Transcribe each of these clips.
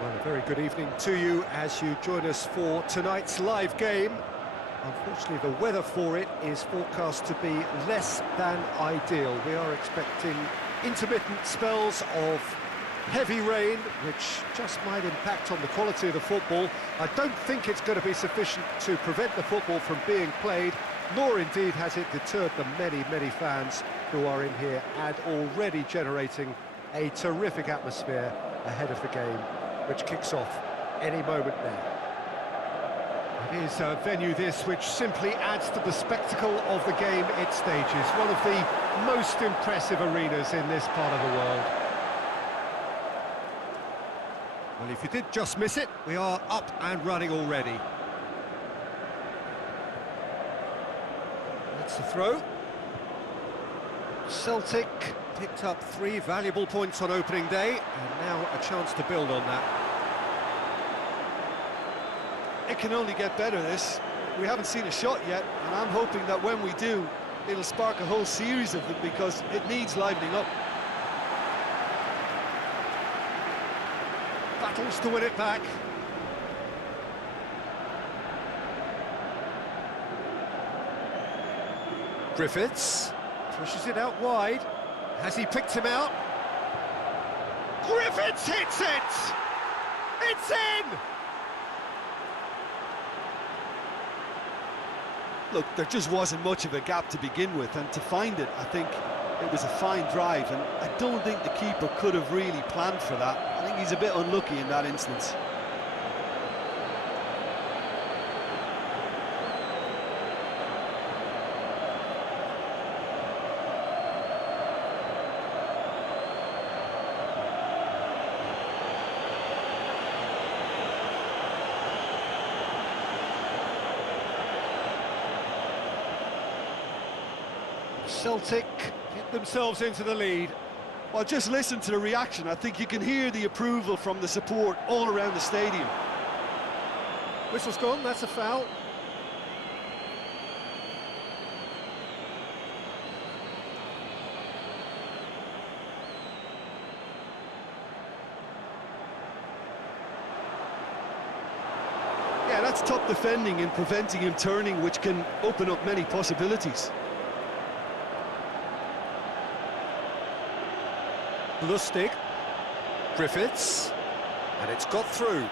Well, a very good evening to you as you join us for tonight's live game. Unfortunately, the weather for it is forecast to be less than ideal. We are expecting intermittent spells of heavy rain, which just might impact on the quality of the football. I don't think it's going to be sufficient to prevent the football from being played, nor indeed has it deterred the many fans who are in here and already generating a terrific atmosphere ahead of the game, which kicks off any moment now. It is a venue this which simply adds to the spectacle of the game it stages. One of the most impressive arenas in this part of the world. Well, if you did just miss it, we are up and running already. That's the throw. Celtic picked up 3 valuable points on opening day, and now a chance to build on that. It can only get better, this. We haven't seen a shot yet, and I'm hoping that when we do, it'll spark a whole series of them because it needs livening up. Battles to win it back. Griffiths pushes it out wide. Has he picked him out? Griffiths hits it! It's in! Look, there just wasn't much of a gap to begin with, and to find it, I think it was a fine drive, and I don't think the keeper could have really planned for that. I think he's a bit unlucky in that instance. Celtic get themselves into the lead. Well, just listen to the reaction. I think you can hear the approval from the support all around the stadium. Whistle's gone, that's a foul. Yeah, that's top defending and preventing him turning, which can open up many possibilities. Lustig, Griffiths, and it's got through.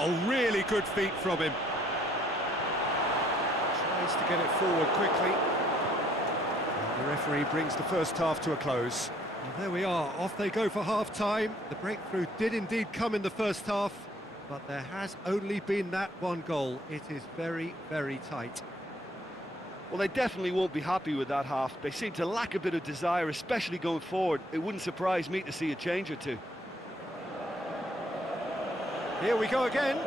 Oh, really good feet from him. Tries to get it forward quickly. And the referee brings the first half to a close. And there we are, off they go for half-time. The breakthrough did indeed come in the first half, but there has only been that one goal. It is very tight. Well, they definitely won't be happy with that half. They seem to lack a bit of desire, especially going forward. It wouldn't surprise me to see a change or two. Here we go again.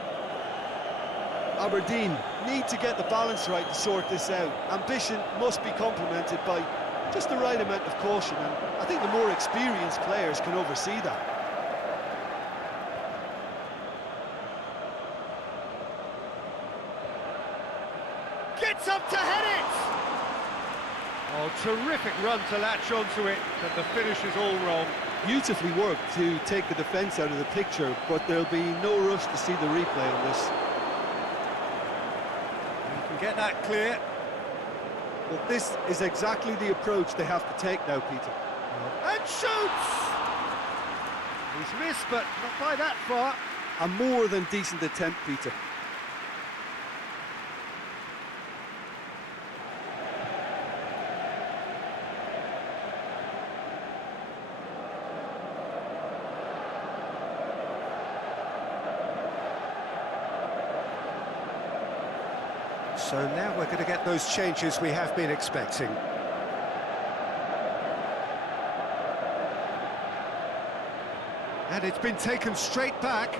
Aberdeen need to get the balance right to sort this out. Ambition must be complemented by just the right amount of caution, and I think the more experienced players can oversee that. Gets up to head it! Oh, terrific run to latch onto it, but the finish is all wrong. Beautifully worked to take the defence out of the picture, but there'll be no rush to see the replay on this. You can get that clear. Well, this is exactly the approach they have to take now, Peter. And shoots! He's missed, but not by that far. A more than decent attempt, Peter. So now we're going to get those changes we have been expecting. And it's been taken straight back.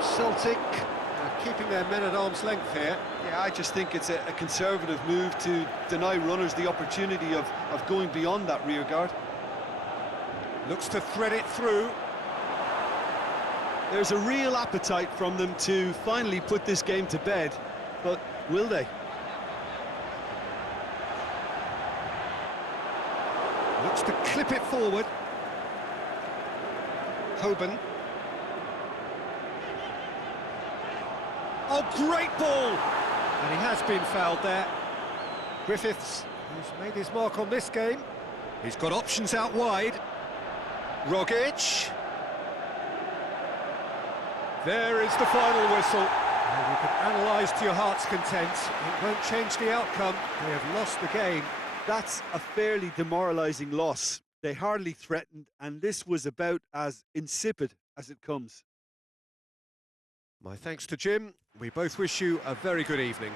Celtic keeping their men at arm's length here. Yeah, I just think it's a conservative move to deny runners the opportunity of going beyond that rear guard. Looks to thread it through. There's a real appetite from them to finally put this game to bed, but will they? Looks to clip it forward. Hoban. Oh, great ball! And he has been fouled there. Griffiths, who's made his mark on this game. He's got options out wide. Rogic. There is the final whistle. And you can analyse to your heart's content. It won't change the outcome. They have lost the game. That's a fairly demoralising loss. They hardly threatened, and this was about as insipid as it comes. My thanks to Jim. We both wish you a very good evening.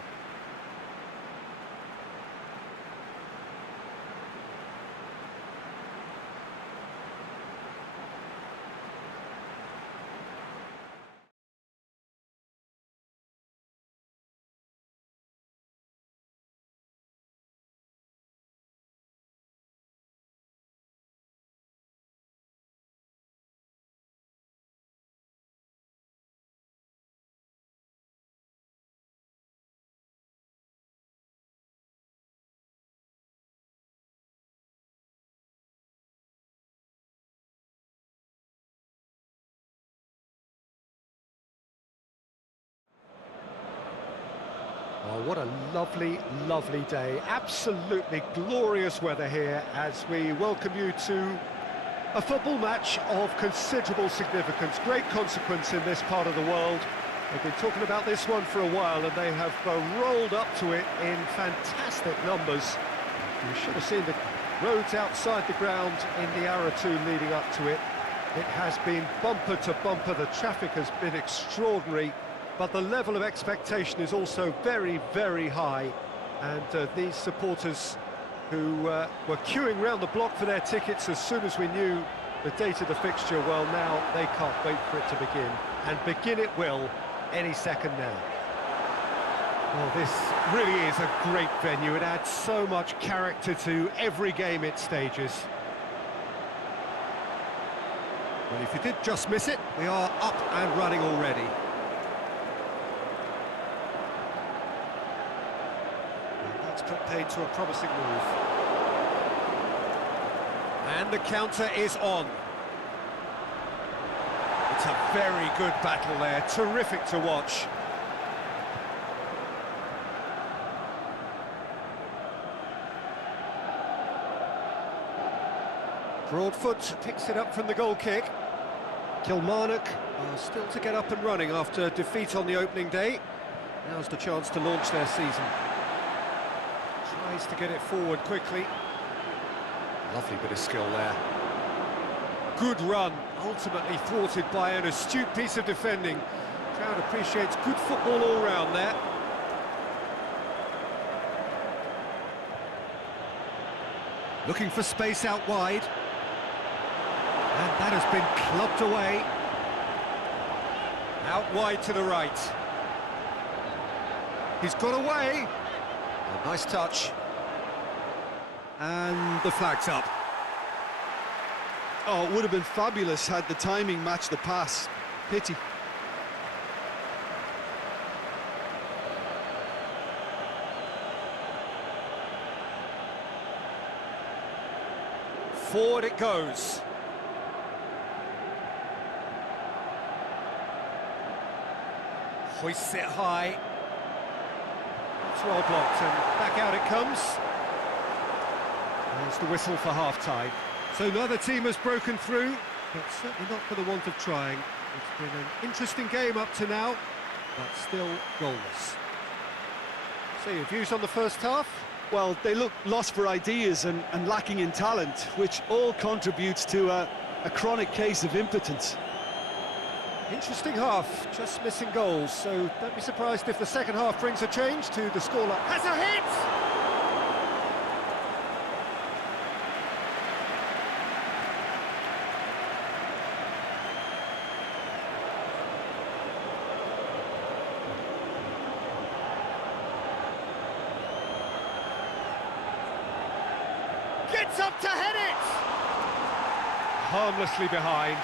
Oh, what a lovely, lovely day. Absolutely glorious weather here as we welcome you to a football match of considerable significance, great consequence in this part of the world. They've been talking about this one for a while and they have rolled up to it in fantastic numbers. You should have seen the roads outside the ground in the hour or two leading up to it. It has been bumper to bumper, the traffic has been extraordinary. But the level of expectation is also very, very high. And these supporters who were queuing round the block for their tickets as soon as we knew the date of the fixture, well, now they can't wait for it to begin. And begin it will any second now. Well, this really is a great venue. It adds so much character to every game it stages. Well, if you did just miss it, we are up and running already. Put paid to a promising move. And the counter is on. It's a very good battle there, terrific to watch. Broadfoot picks it up from the goal kick. Kilmarnock are still to get up and running after defeat on the opening day. Now's the chance to launch their season. Tries to get it forward quickly. Lovely bit of skill there. Good run, ultimately thwarted by an astute piece of defending. Crowd appreciates good football all round there. Looking for space out wide. And that has been clubbed away. Out wide to the right. He's got away. A nice touch. And the flag's up. Oh, it would have been fabulous had the timing matched the pass. Pity. Forward it goes. Hoists it high. It's well blocked and back out it comes. There's the whistle for half-time. So neither team has broken through, but certainly not for the want of trying. It's been an interesting game up to now, but still goalless. So your views on the first half? Well, they look lost for ideas and lacking in talent, which all contributes to a chronic case of impotence. Interesting half, just missing goals, so don't be surprised if the second half brings a change to the scoreline. Has a hit! Gets up to head it! Harmlessly behind.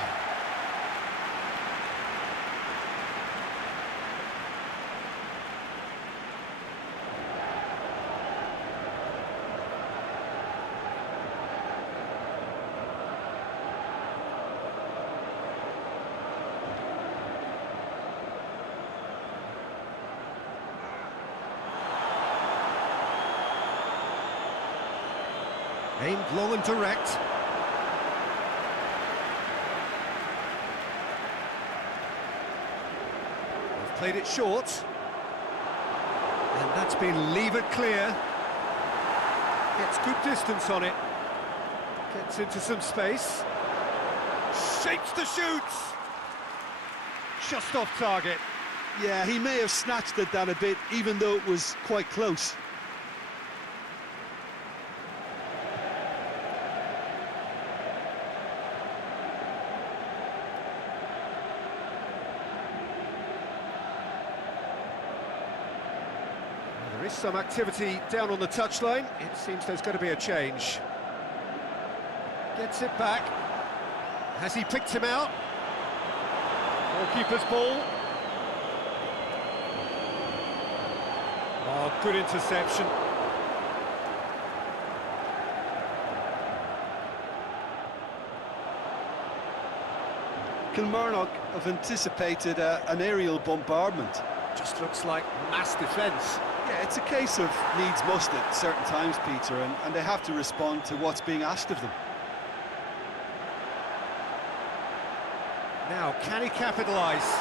Aimed long and direct. They've played it short. And that's been levered clear. Gets good distance on it. Gets into some space. Shapes the shoots! Just off target. Yeah, he may have snatched at that a bit, even though it was quite close. There is some activity down on the touchline. It seems there's going to be a change. Gets it back. Has he picked him out? Goalkeeper's ball. Oh, good interception. Kilmarnock have anticipated an aerial bombardment. Just looks like mass defence. Yeah, it's a case of needs must at certain times, Peter, and they have to respond to what's being asked of them. Now, can he capitalise?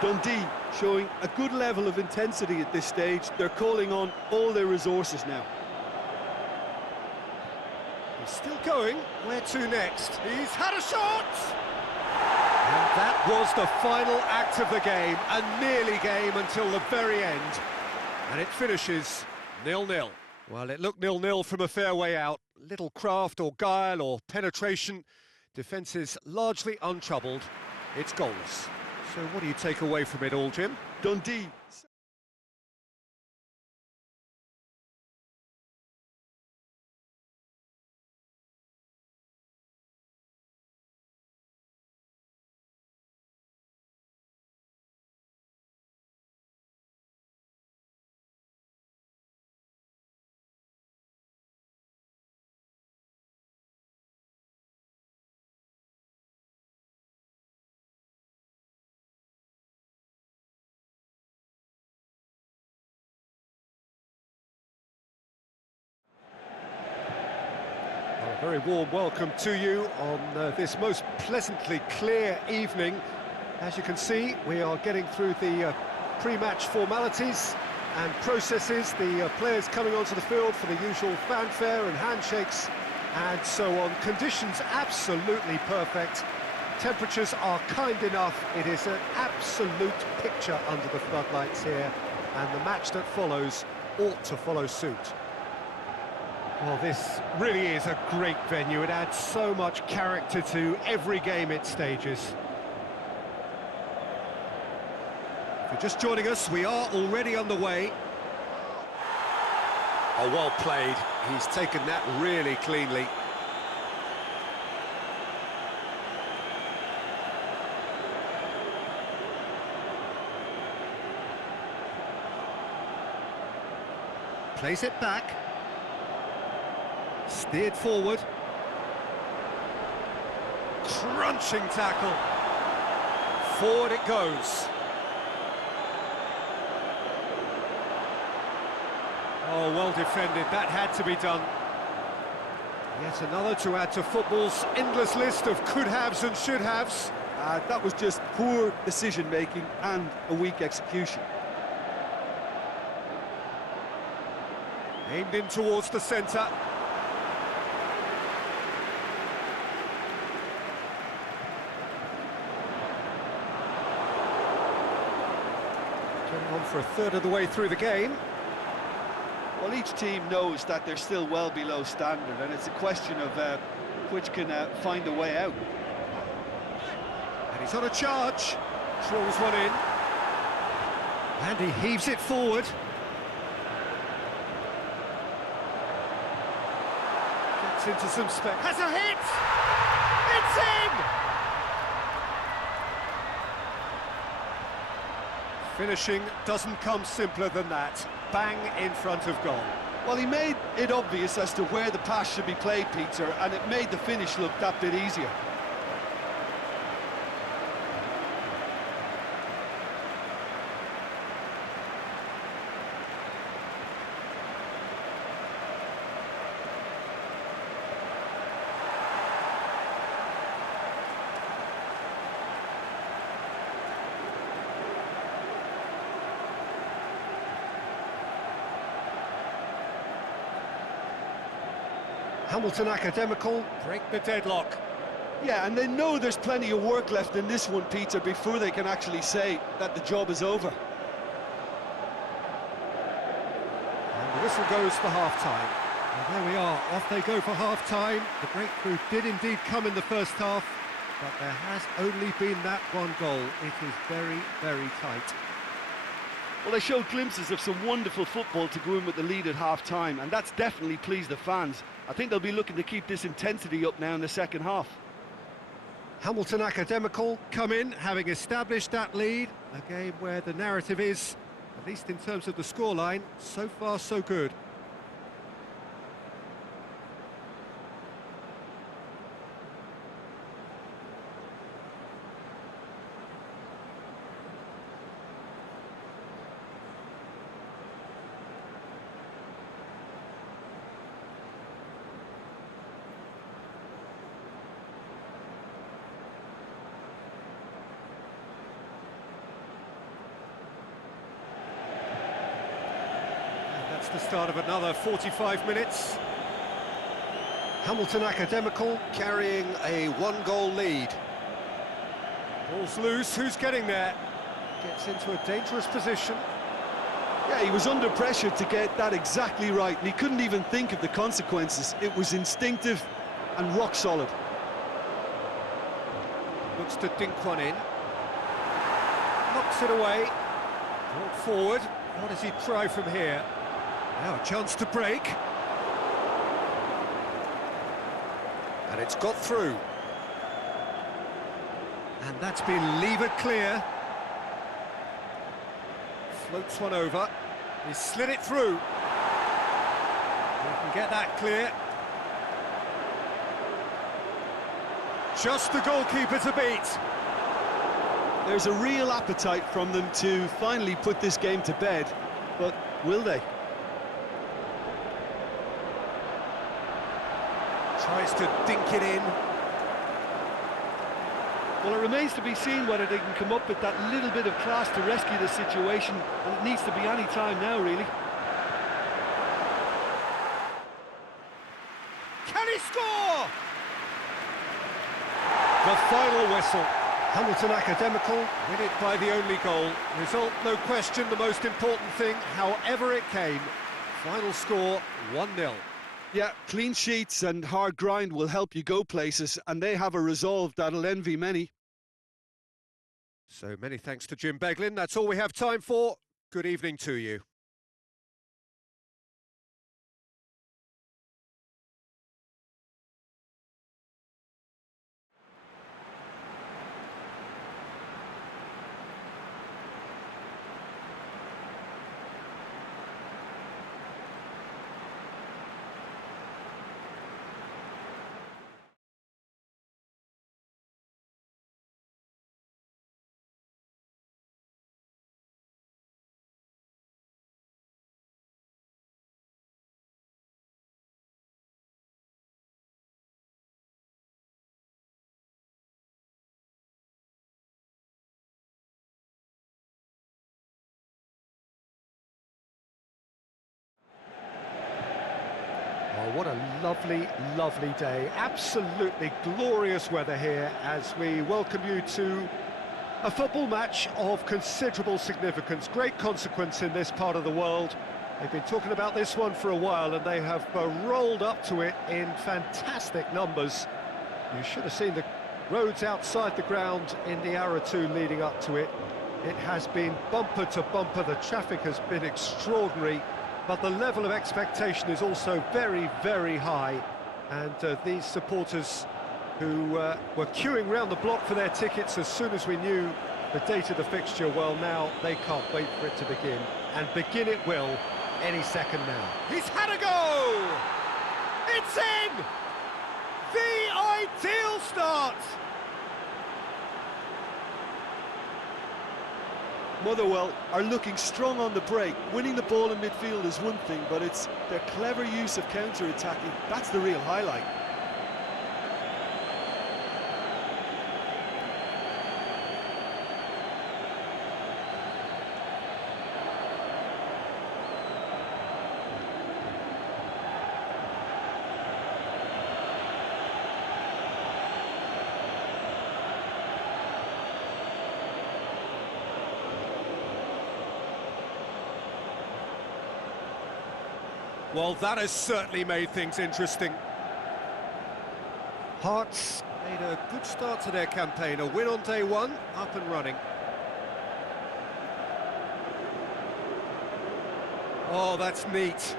Dundee showing a good level of intensity at this stage. They're calling on all their resources now. He's still going. Where to next? He's had a shot! And that was the final act of the game, a nearly game until the very end. And it finishes 0-0. Well, it looked 0-0 from a fair way out. Little craft or guile or penetration. Defence is largely untroubled. It's goalless. So what do you take away from it all, Jim? Dundee. Well, a very warm welcome to you on this most pleasantly clear evening. As you can see, we are getting through the pre-match formalities and processes, the players coming onto the field for the usual fanfare and handshakes and so on. Conditions absolutely perfect. Temperatures are kind enough. It is an absolute picture under the floodlights here, and the match that follows ought to follow suit. Well, this really is a great venue. It adds so much character to every game it stages. If you're just joining us, we are already on the way. Oh, well played. He's taken that really cleanly. Plays it back. Steered forward. Crunching tackle. Forward it goes. Oh, well defended. That had to be done. Yet another to add to football's endless list of could-haves and should-haves. That was just poor decision-making and a weak execution. Aimed in towards the centre. Getting on for a third of the way through the game. Well, each team knows that they're still well below standard, and it's a question of which can find a way out. And he's on a charge. Drills one in. And he heaves it forward. Gets into some space. Has a hit! It's in! Finishing doesn't come simpler than that. Bang in front of goal. Well, he made it obvious as to where the pass should be played, Peter, and it made the finish look that bit easier. Hamilton Academical break the deadlock. Yeah, and they know there's plenty of work left in this one, Peter, before they can actually say that the job is over. And the whistle goes for half-time. And there we are, off they go for half-time. The breakthrough did indeed come in the first half, but there has only been that one goal. It is very, very tight. Well, they showed glimpses of some wonderful football to go in with the lead at half-time, and that's definitely pleased the fans. I think they'll be looking to keep this intensity up now in the second half. Hamilton Academical come in, having established that lead. A game where the narrative is, at least in terms of the scoreline, so far so good. That's the start of another 45 minutes. Hamilton Academical carrying a one-goal lead. Ball's loose, who's getting there? Gets into a dangerous position. Yeah, he was under pressure to get that exactly right, and he couldn't even think of the consequences. It was instinctive and rock solid. Looks to dink one in. Knocks it away. Brought forward. What does he try from here? Now a chance to break. And it's got through. And that's been levered clear. Floats one over. He's slid it through. We can get that clear. Just the goalkeeper to beat. There's a real appetite from them to finally put this game to bed, but will they? Tries to dink it in. Well, it remains to be seen whether they can come up with that little bit of class to rescue the situation, and it needs to be any time now, really. Can he score? The final whistle. Hamilton Academical win it by the only goal. Result, no question, the most important thing, however it came. Final score, 1-0. Yeah, clean sheets and hard grind will help you go places, and they have a resolve that'll envy many. So many thanks to Jim Beglin. That's all we have time for. Good evening to you. Oh, what a lovely, lovely day. Absolutely glorious weather here as we welcome you to a football match of considerable significance, great consequence in this part of the world. They've been talking about this one for a while and they have rolled up to it in fantastic numbers. You should have seen the roads outside the ground in the hour or two leading up to it. It has been bumper to bumper, the traffic has been extraordinary. But the level of expectation is also very, very high. And these supporters who were queuing round the block for their tickets as soon as we knew the date of the fixture, well, now they can't wait for it to begin. And begin it will any second now. He's had a go! It's in! The ideal start! Motherwell are looking strong on the break. Winning the ball in midfield is one thing, but it's their clever use of counter-attacking. That's the real highlight. Well, that has certainly made things interesting. Hearts made a good start to their campaign. A win on day one, up and running. Oh, that's neat.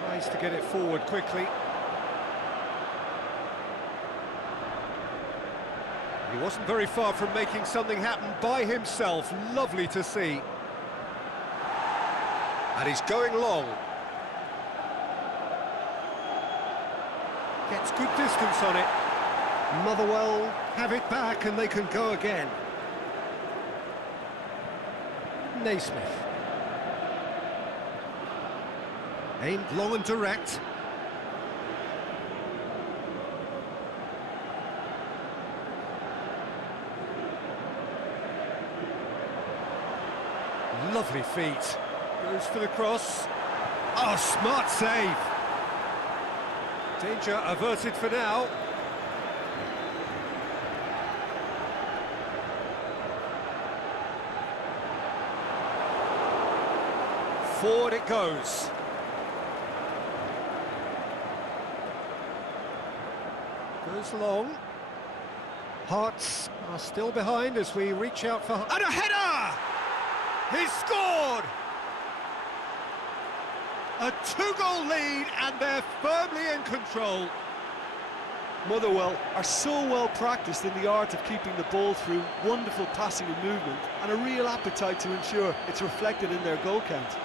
Tries to get it forward quickly. He wasn't very far from making something happen by himself. Lovely to see. And he's going long. Gets good distance on it. Motherwell have it back and they can go again. Naismith. Aimed long and direct. Lovely feet. Goes for the cross. Oh, smart save. Danger averted for now. Forward it goes. Goes long. Hearts are still behind as we reach out for... And a header! He's scored! A two-goal lead and they're firmly in control. Motherwell are so well practiced in the art of keeping the ball through wonderful passing and movement, and a real appetite to ensure it's reflected in their goal count.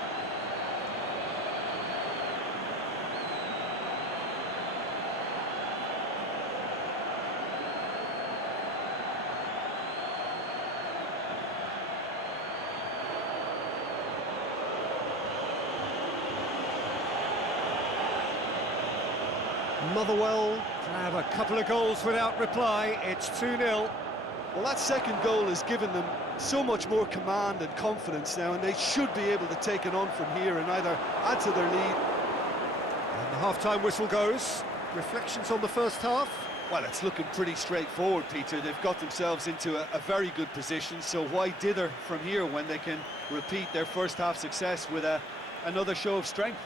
Motherwell have a couple of goals without reply. It's 2-0. Well, that second goal has given them so much more command and confidence now, and they should be able to take it on from here and either add to their lead. And the half-time whistle goes. Reflections on the first half? Well, it's looking pretty straightforward, Peter. They've got themselves into a very good position, so why dither from here when they can repeat their first half success with another show of strength?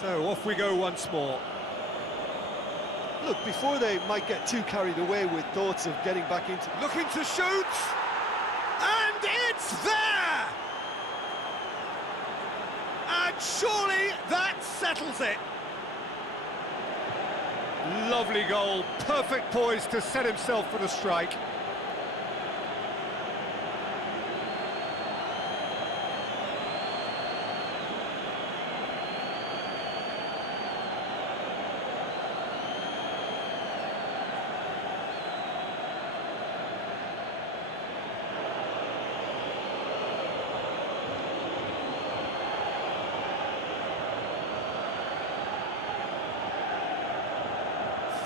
So off we go once more. Look, before they might get too carried away with thoughts of getting back into... Looking to shoot! And it's there! And surely that settles it. Lovely goal, perfect poise to set himself for the strike.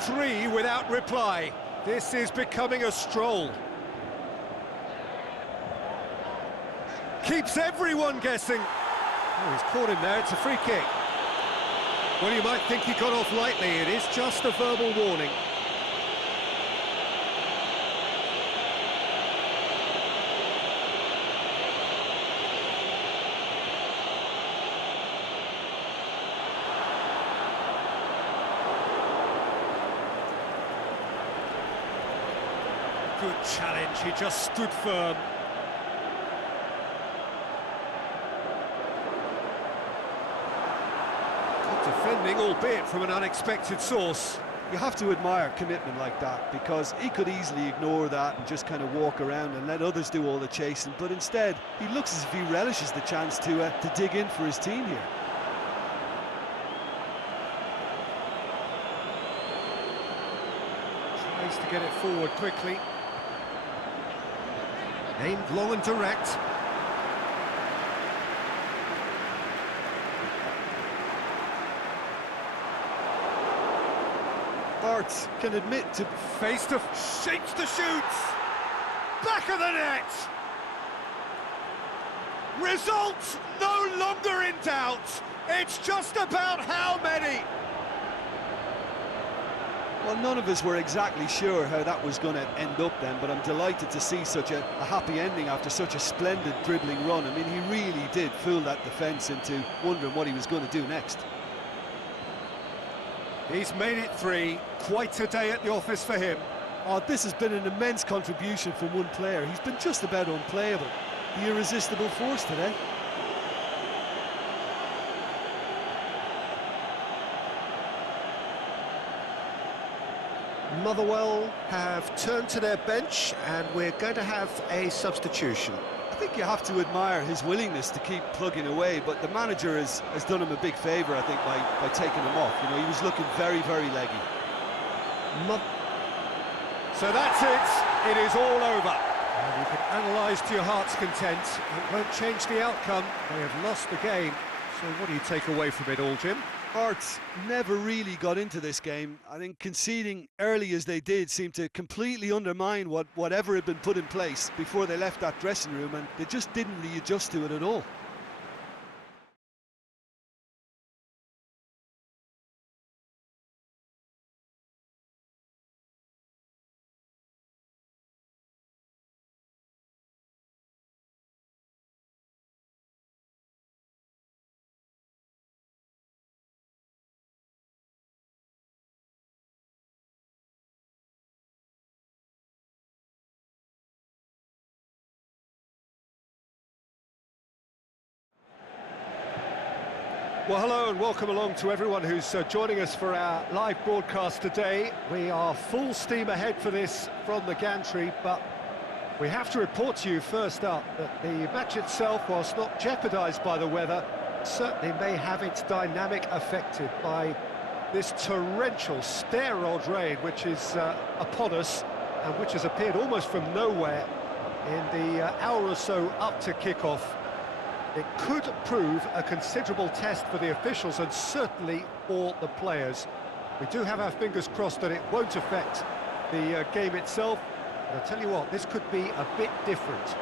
Three without reply. This is becoming a stroll. Keeps everyone guessing. Oh, he's caught him there, it's a free kick. Well, you might think he got off lightly, it is just a verbal warning. Good challenge, he just stood firm. Good defending, albeit from an unexpected source. You have to admire commitment like that, because he could easily ignore that and just kind of walk around and let others do all the chasing, but instead he looks as if he relishes the chance to dig in for his team here. Tries to get it forward quickly. Aimed long and direct. Hearts can admit to... Face to... shapes to shoot! Back of the net! Results no longer in doubt. It's just about how many. Well, none of us were exactly sure how that was going to end up then, but I'm delighted to see such a happy ending after such a splendid dribbling run. I mean, he really did fool that defence into wondering what he was going to do next. He's made it 3. Quite a day at the office for him. Oh, this has been an immense contribution from one player. He's been just about unplayable. The irresistible force today. Motherwell have turned to their bench and we're going to have a substitution. I think you have to admire his willingness to keep plugging away, but the manager has done him a big favour, I think, by taking him off. You know, he was looking very, very leggy. So that's it. It is all over. And you can analyse to your heart's content. It won't change the outcome. They have lost the game. So what do you take away from it all, Jim? Hearts never really got into this game. I think conceding early as they did seemed to completely undermine whatever had been put in place before they left that dressing room, and they just didn't readjust to it at all. Well, hello and welcome along to everyone who's joining us for our live broadcast today. We are full steam ahead for this from the gantry, but we have to report to you first up that the match itself, whilst not jeopardised by the weather, certainly may have its dynamic affected by this torrential steroid rain which is upon us and which has appeared almost from nowhere in the hour or so up to kick-off. It could prove a considerable test for the officials and certainly for the players. We do have our fingers crossed that it won't affect the game itself. But I'll tell you what, this could be a bit different.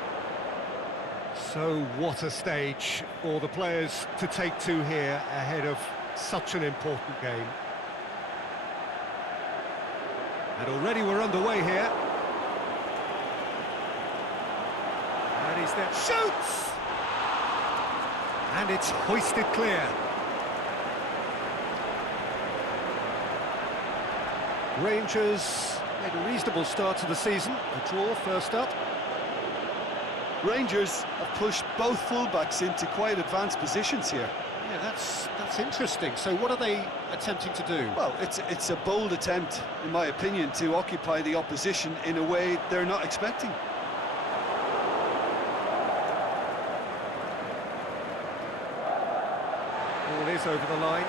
So what a stage for the players to take to here ahead of such an important game. And already we're underway here. And he's there. Shoots! And it's hoisted clear. Rangers made a reasonable start to the season. A draw first up. Rangers have pushed both fullbacks into quite advanced positions here. Yeah, that's interesting. So what are they attempting to do? Well, it's a bold attempt, in my opinion, to occupy the opposition in a way they're not expecting. Ball is over the line.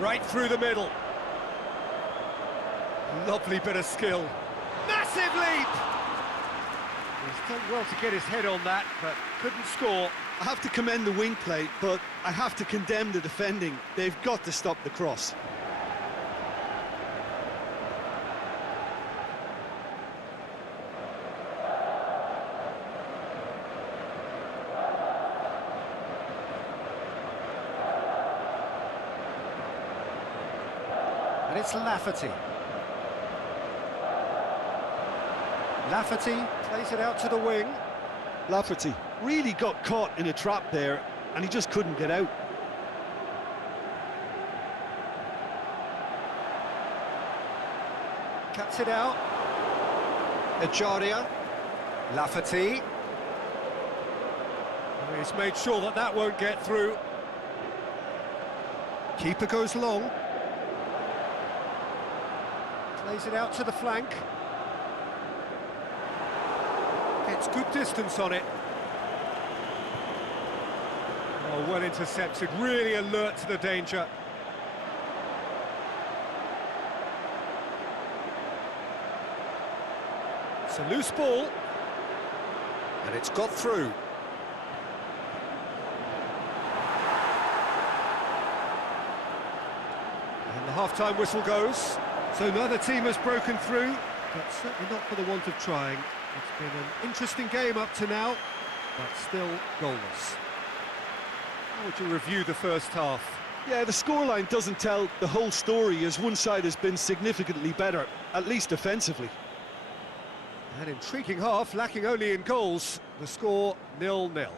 Right through the middle. Lovely bit of skill. Massive leap! He's done well to get his head on that, but couldn't score. I have to commend the wing play, but I have to condemn the defending. They've got to stop the cross. And it's Lafferty. Lafferty plays it out to the wing. Lafferty really got caught in a trap there, and he just couldn't get out. Cuts it out. Ejaria. Lafferty. Oh, he's made sure that that won't get through. Keeper goes long. Plays it out to the flank. Gets good distance on it. Oh, well intercepted, really alert to the danger. It's a loose ball. And it's got through. And the half-time whistle goes. So neither team has broken through, but certainly not for the want of trying. It's been an interesting game up to now, but still goalless. How would you review the first half? Yeah, the scoreline doesn't tell the whole story, as one side has been significantly better, at least defensively. An intriguing half, lacking only in goals. The score 0-0.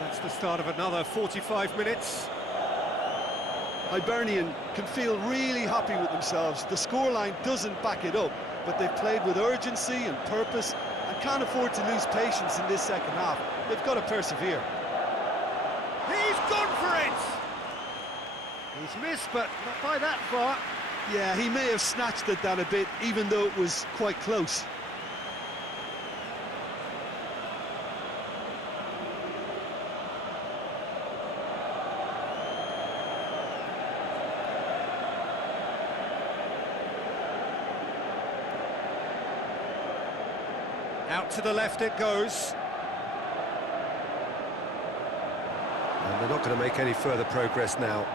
That's the start of another 45 minutes. Hibernian can feel really happy with themselves. The scoreline doesn't back it up, but they've played with urgency and purpose and can't afford to lose patience in this second half. They've got to persevere. He's gone for it! He's missed, but not by that far. Yeah, he may have snatched at that a bit, even though it was quite close. Out to the left it goes. And they're not going to make any further progress now.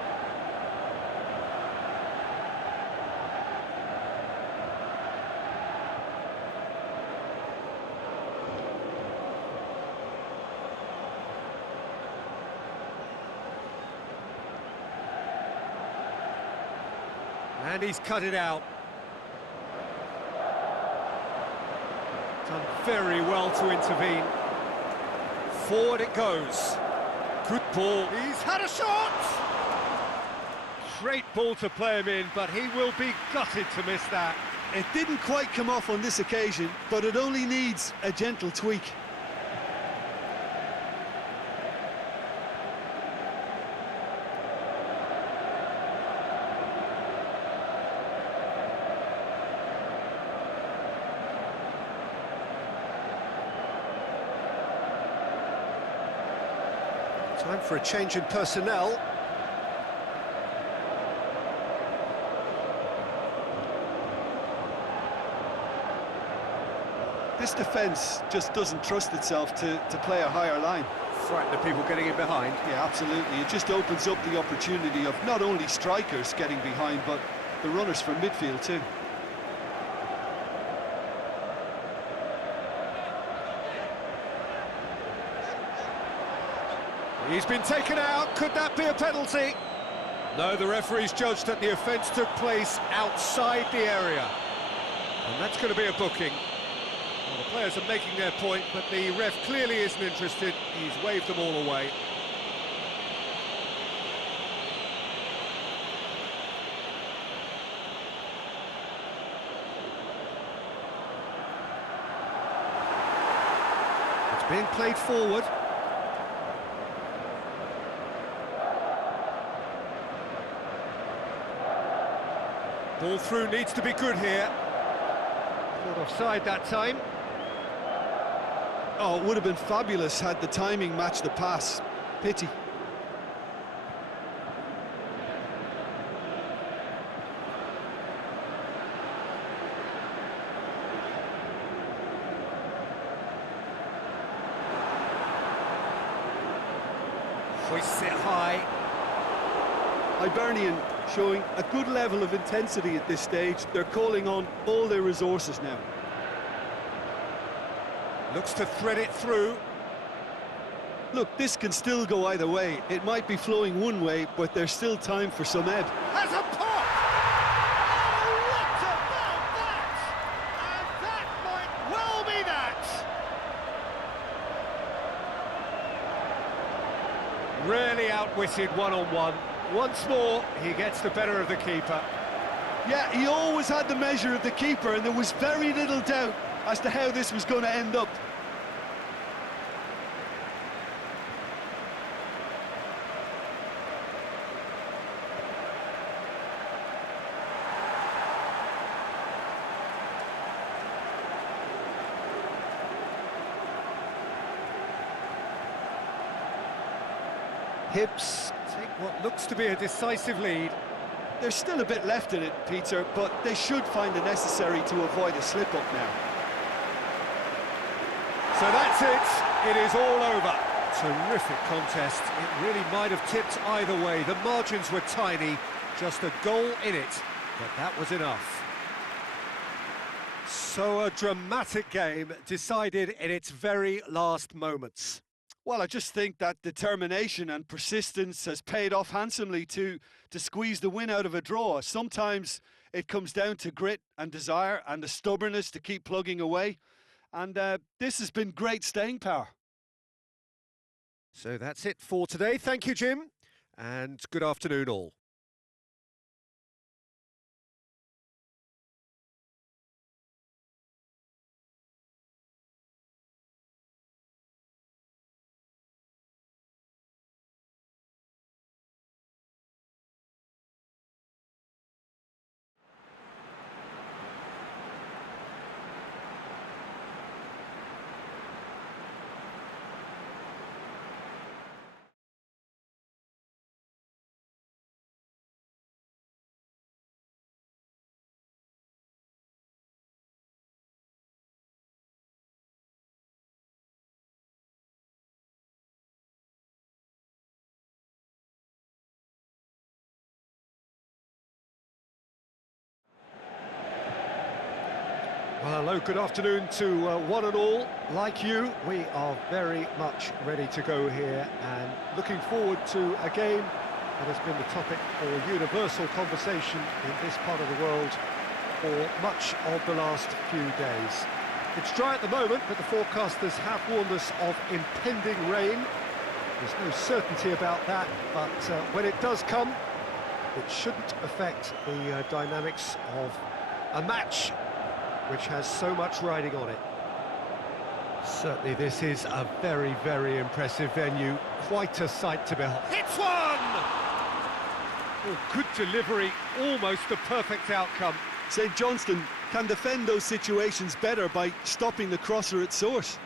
And he's cut it out. Done very well to intervene. Forward it goes. Good ball. He's had a shot! Great ball to play him in, but he will be gutted to miss that. It didn't quite come off on this occasion, but it only needs a gentle tweak. Time for a change in personnel. This defence just doesn't trust itself to play a higher line. Frighten the people getting in behind. Yeah, absolutely. It just opens up the opportunity of not only strikers getting behind, but the runners from midfield too. He's been taken out. Could that be a penalty? No, the referee's judged that the offence took place outside the area. And that's going to be a booking. Well, the players are making their point, but the ref clearly isn't interested. He's waved them all away. It's being played forward. Ball through needs to be good here. Caught offside that time. Oh, it would have been fabulous had the timing matched the pass. Pity. Hoists it high. Hibernian showing a good level of intensity at this stage. They're calling on all their resources now. Looks to thread it through. Look, this can still go either way. It might be flowing one way, but there's still time for some ebb. Has a pop! Oh, what about that? And that might well be that. Really outwitted one-on-one. Once more, he gets the better of the keeper. Yeah, he always had the measure of the keeper, and there was very little doubt as to how this was going to end up. Hibs take what looks to be a decisive lead. There's still a bit left in it, Peter, but they should find it necessary to avoid a slip-up now. So that's it. It is all over. Terrific contest. It really might have tipped either way. The margins were tiny, just a goal in it, but that was enough. So a dramatic game decided in its very last moments. Well, I just think that determination and persistence has paid off handsomely to squeeze the win out of a draw. Sometimes it comes down to grit and desire and the stubbornness to keep plugging away. And this has been great staying power. So that's it for today. Thank you, Jim, and good afternoon all. Well, hello, good afternoon to one and all. Like you, we are very much ready to go here and looking forward to a game that has been the topic for universal conversation in this part of the world for much of the last few days. It's dry at the moment, but the forecasters have warned us of impending rain. There's no certainty about that, but when it does come, it shouldn't affect the dynamics of a match which has so much riding on it. Certainly this is a very, very impressive venue. Quite a sight to behold. Hits one! Oh, good delivery, almost the perfect outcome. St Johnstone can defend those situations better by stopping the crosser at source.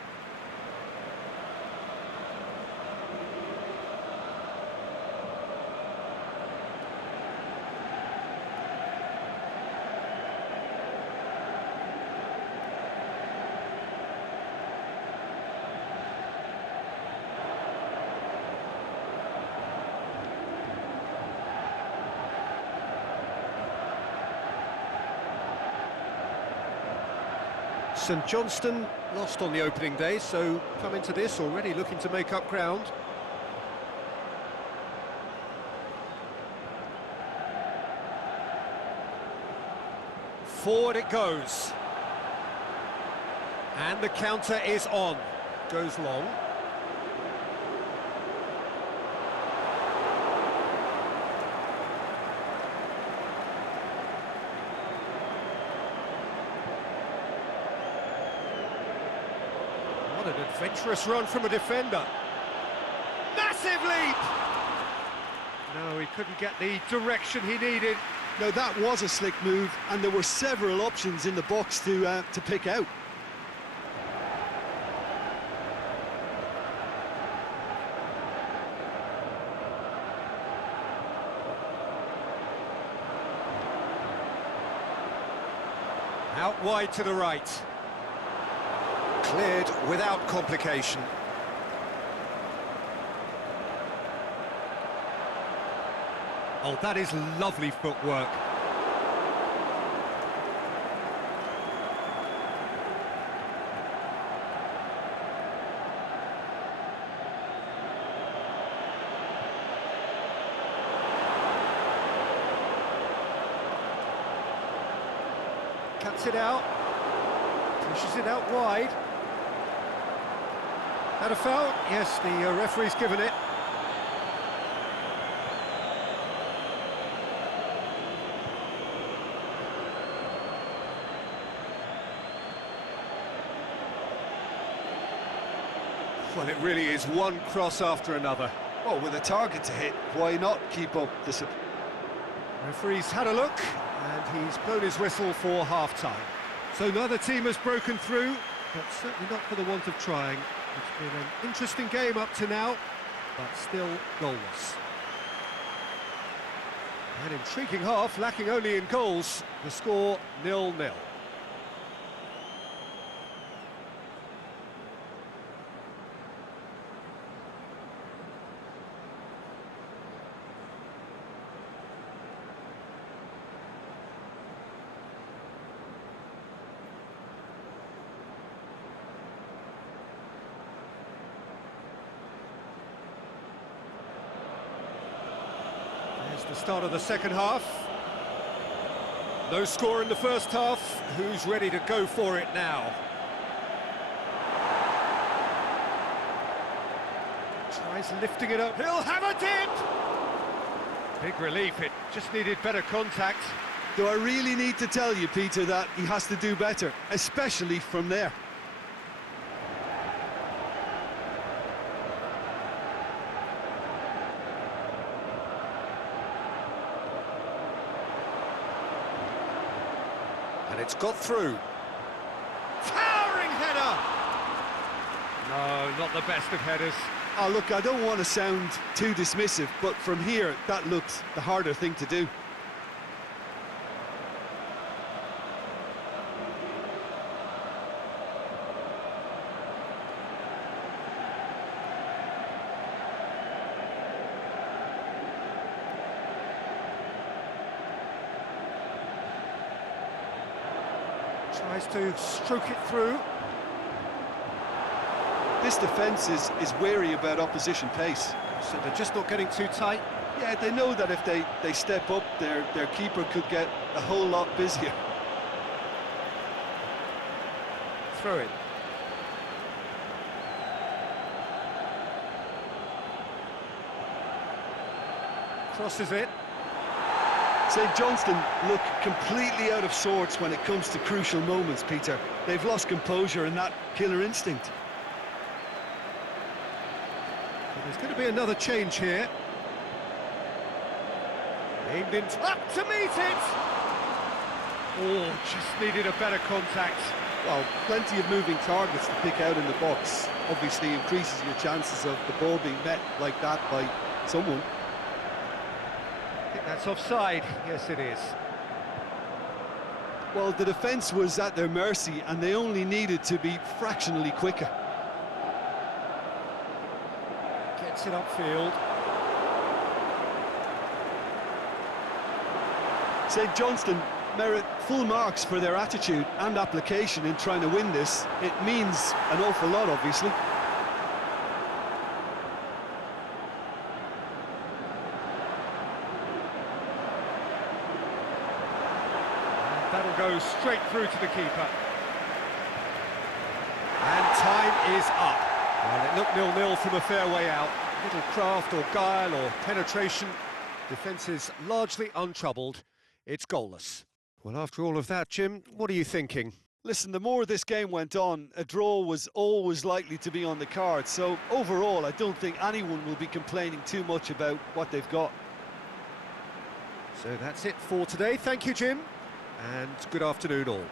St Johnstone lost on the opening day, so come into this already looking to make up ground. Forward it goes. And the counter is on. Goes long. What an adventurous run from a defender. Massive leap! No, he couldn't get the direction he needed. Now that was a slick move, and there were several options in the box to pick out. Out wide to the right. Cleared without complication. Oh, that is lovely footwork. Cuts it out. Pushes it out wide. Had a foul? Yes, the referee's given it. Well, it really is one cross after another. Well, with a target to hit, why not keep up the... Referee's had a look, and he's blown his whistle for half-time. So neither team has broken through, but certainly not for the want of trying. It's been an interesting game up to now, but still goalless. An intriguing half, lacking only in goals. The score 0-0. There's the start of the second half. No score in the first half. Who's ready to go for it now? Tries lifting it up. He'll have a dip! Big relief. It just needed better contact. Do I really need to tell you, Peter, that he has to do better, especially from there? And it's got through. Towering header! No, not the best of headers. Oh, look, I don't want to sound too dismissive, but from here, that looks the harder thing to do. Tries to stroke it through. This defence is wary about opposition pace. So they're just not getting too tight. Yeah, they know that if they step up, their keeper could get a whole lot busier. Throw it. Crosses it. St Johnstone look completely out of sorts when it comes to crucial moments, Peter. They've lost composure and that killer instinct. Well, there's going to be another change here. Aimed in, up to meet it! Oh, just needed a better contact. Well, plenty of moving targets to pick out in the box. Obviously increases your chances of the ball being met like that by someone. I think that's offside. Yes, it is. Well, the defence was at their mercy and they only needed to be fractionally quicker. Gets it upfield. St Johnstone merit full marks for their attitude and application in trying to win this. It means an awful lot, obviously. That'll go straight through to the keeper. And time is up. Well, it looked 0-0 from a fair way out. Little craft or guile or penetration. Defence is largely untroubled. It's goalless. Well, after all of that, Jim, what are you thinking? Listen, the more this game went on, a draw was always likely to be on the card. So overall, I don't think anyone will be complaining too much about what they've got. So that's it for today. Thank you, Jim. And good afternoon all.